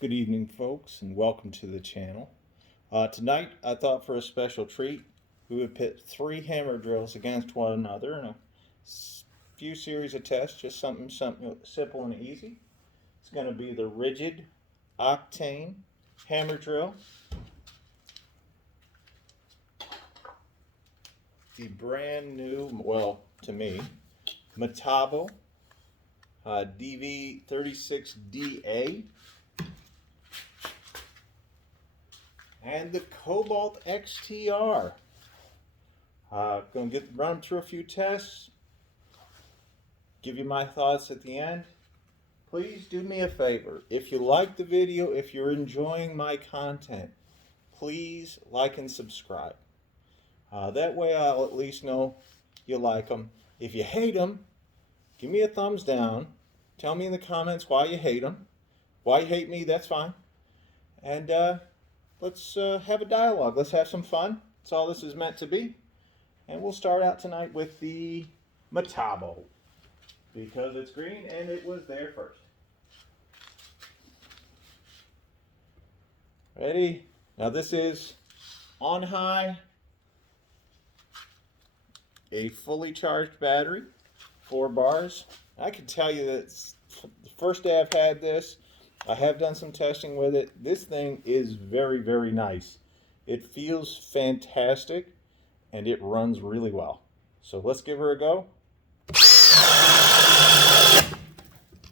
Good evening, folks, and welcome to the channel. Tonight, I thought for a special treat, we would pit 3 hammer drills against one another in a few series of tests, just something simple and easy. It's going to be the Ridgid Octane hammer drill, the brand new, well, to me, Metabo DV 36DA, and the Kobalt XTR. Going to run through a few tests, give you my thoughts at the end. Please do me a favor. If you like the video, if you're enjoying my content, please like and subscribe. That way I'll at least know you like them. If you hate them, give me a thumbs down. Tell me in the comments why you hate them. Why you hate me, that's fine. And let's have a dialogue. Let's have some fun. That's all this is meant to be. And we'll start out tonight with the Metabo, because it's green and it was there first. Ready? Now this is on high, a fully charged battery, 4 bars. I can tell you that the first day I've had this, I have done some testing with it. This thing is very, very nice. It feels fantastic and it runs really well. So let's give her a go.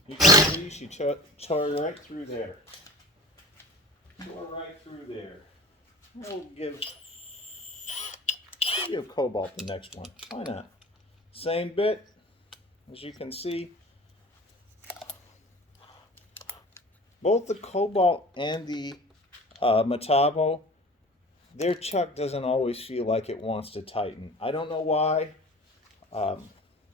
You can see she tore right through there. Tore right through there. We'll give Cobalt the next one. Why not? Same bit. As you can see, both the Cobalt and the Metabo, their chuck doesn't always feel like it wants to tighten. I don't know why.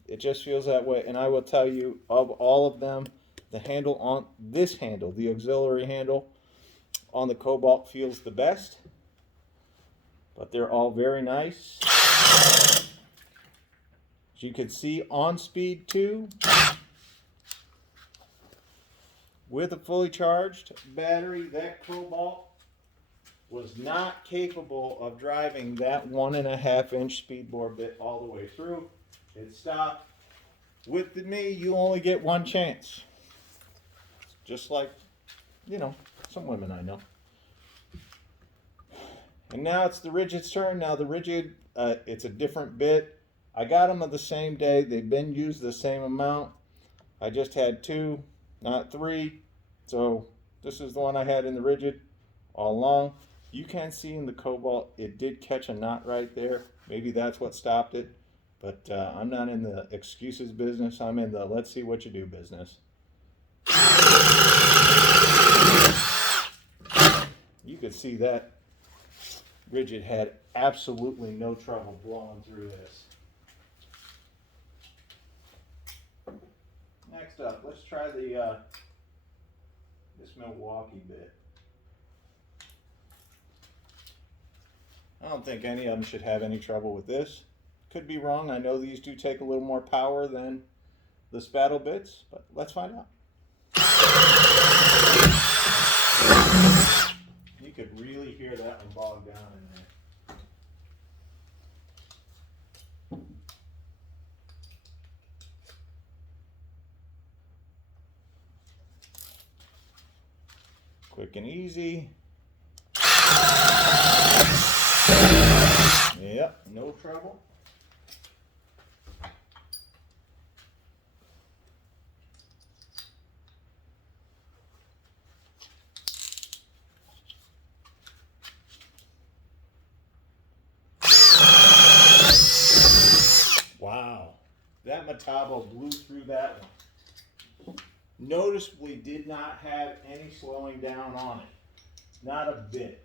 It just feels that way. And I will tell you, of all of them, the handle on this handle, the auxiliary handle on the Cobalt feels the best. But they're all very nice. As you can see, on speed 2, with a fully charged battery, that Cobalt was not capable of driving that 1.5-inch speed bore bit all the way through. It stopped. With me, you only get one chance. Just like, you know, some women I know. And now it's the Ridgid's turn. Now the Ridgid, it's a different bit. I got them on the same day. They've been used the same amount. I just had 2, not 3. So this is the one I had in the Ridgid all along. You can see in the Cobalt, it did catch a knot right there. Maybe that's what stopped it. But I'm not in the excuses business. I'm in the let's see what you do business. You could see that Ridgid had absolutely no trouble blowing through this. Next up, let's try the this Milwaukee bit. I don't think any of them should have any trouble with this. Could be wrong. I know these do take a little more power than the spattle bits, but let's find out. You could really hear that one bog down in there. Quick and easy. Yep, no trouble. Wow, that Metabo blew through that one. Noticeably did not have any slowing down on it. Not a bit.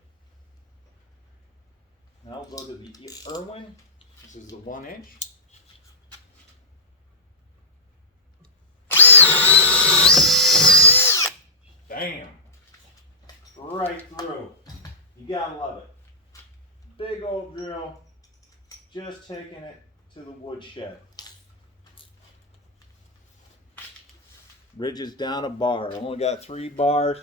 Now we'll go to the Irwin. This is the 1-inch. Bam! Right through. You gotta love it. Big old drill. Just taking it to the woodshed. Ridgid's down a bar. Only got 3 bars.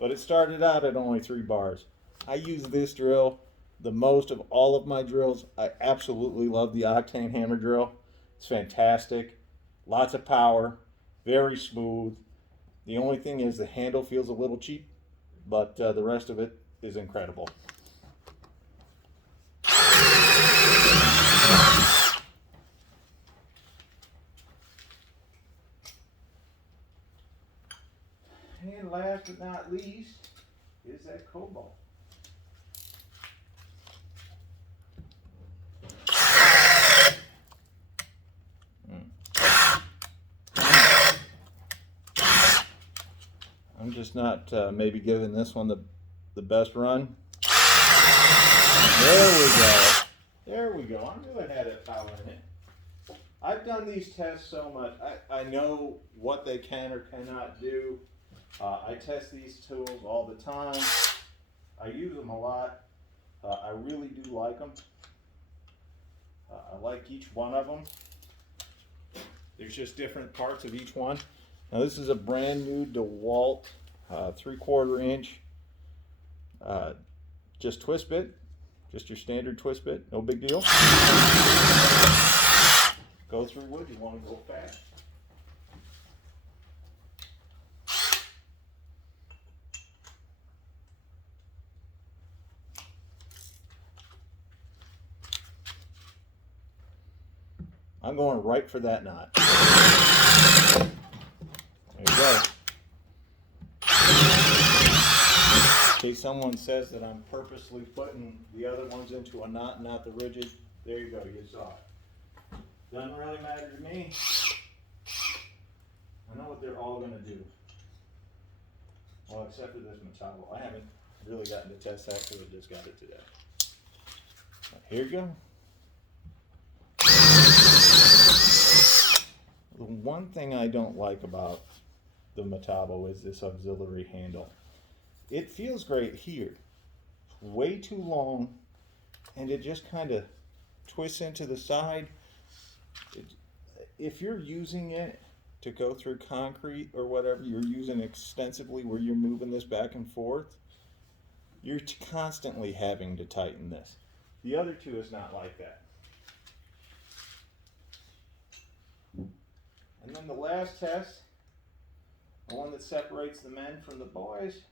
but it started out at only 3 bars. I use this drill the most of all of my drills. I absolutely love the Octane hammer drill. It's fantastic. Lots of power, very smooth. The only thing is the handle feels a little cheap, but the rest of it is incredible. And last but not least is that Cobalt. I'm just not maybe giving this one the best run. There we go. There we go. I knew it had that power in it. I've done these tests so much. I know what they can or cannot do. I test these tools all the time. I use them a lot. I really do like them. I like each one of them. There's just different parts of each one. Now this is a brand new DeWalt 3/4 inch just twist bit, just your standard twist bit, no big deal. Go through wood, you want to go fast. I'm going right for that knot. There you go. In case someone says that I'm purposely putting the other ones into a knot, not the Ridgid, there you go, you saw it. Doesn't really matter to me. I know what they're all going to do. Well, except for this Metabo. I haven't really gotten to test that because I just got it today. Here you go. The one thing I don't like about the Metabo is this auxiliary handle. It feels great here. It's way too long, and it just kind of twists into the side. If you're using it to go through concrete or whatever, you're using extensively where you're moving this back and forth, you're constantly having to tighten this. The other two is not like that. And then the last test, the one that separates the men from the boys,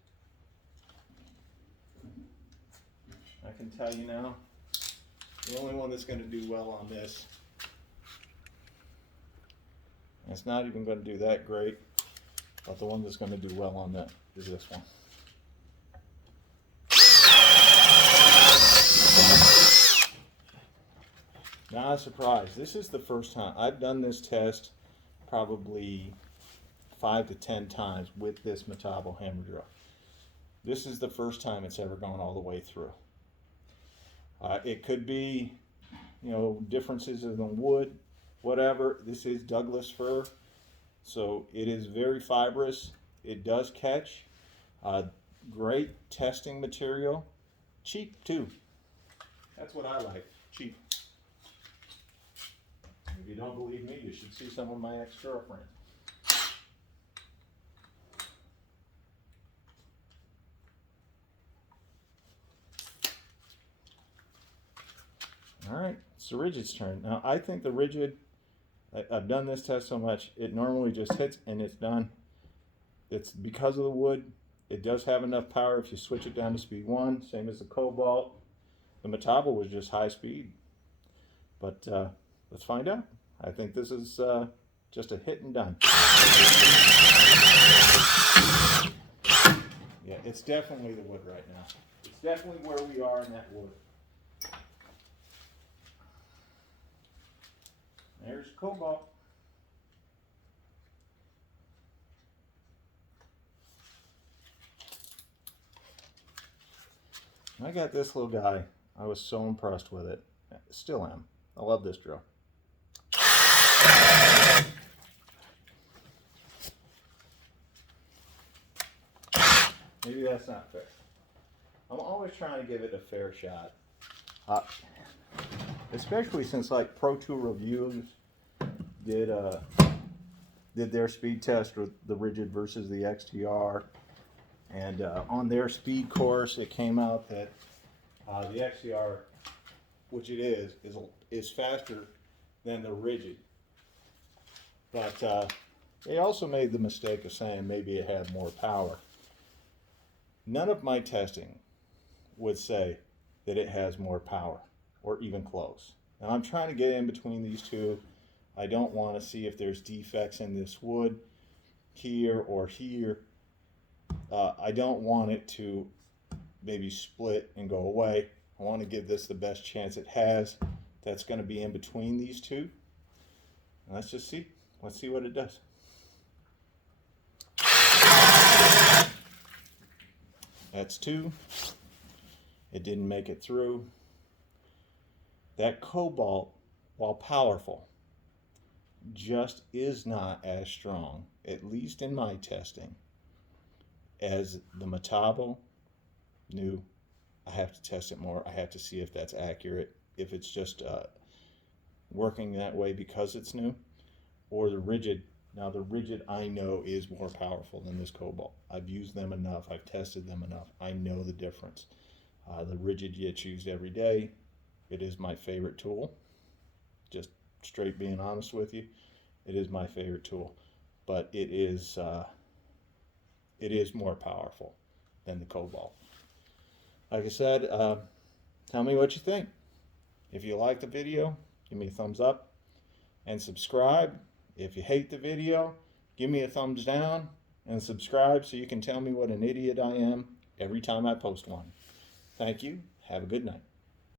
I can tell you now, the only one that's going to do well on this, and it's not even going to do that great, but the one that's going to do well on that is this one. Not a surprise. This is the first time. I've done this test probably 5 to 10 times with this Metabo hammer drill. This is the first time it's ever gone all the way through. It could be, you know, differences in the wood, whatever. This is Douglas fir, so it is very fibrous. It does catch. Great testing material. Cheap too. That's what I like. Cheap. If you don't believe me, you should see some of my ex-girlfriends. All right, it's the Ridgid's turn. Now, I think the Ridgid, I've done this test so much, it normally just hits and it's done. It's because of the wood. It does have enough power if you switch it down to speed 1, same as the Cobalt. The Metabo was just high speed. But let's find out. I think this is just a hit and done. Yeah, it's definitely the wood right now. It's definitely where we are in that wood. There's Cobalt. I got this little guy. I was so impressed with it. Still am. I love this drill. Maybe that's not fair. I'm always trying to give it a fair shot. Especially since like Pro Tool Reviews did their speed test with the Ridgid versus the XTR. And on their speed course, it came out that the XTR, which it is faster than the Ridgid. But they also made the mistake of saying maybe it had more power. None of my testing would say that it has more power, or even close. Now I'm trying to get in between these two. I don't want to see if there's defects in this wood here or here. I don't want it to maybe split and go away. I want to give this the best chance it has. That's going to be in between these two. Let's just see. Let's see what it does. That's 2. It didn't make it through. That Cobalt, while powerful, just is not as strong, at least in my testing, as the Metabo. New. I have to test it more. I have to see if that's accurate, if it's just working that way because it's new, or the Ridgid. Now the Ridgid I know is more powerful than this Cobalt. I've used them enough. I've tested them enough. I know the difference. The Ridgid gets used every day. It is my favorite tool. Just straight being honest with you, it is my favorite tool. But it is more powerful than the Cobalt. Like I said, tell me what you think. If you like the video, give me a thumbs up and subscribe. If you hate the video, give me a thumbs down and subscribe so you can tell me what an idiot I am every time I post one. Thank you. Have a good night.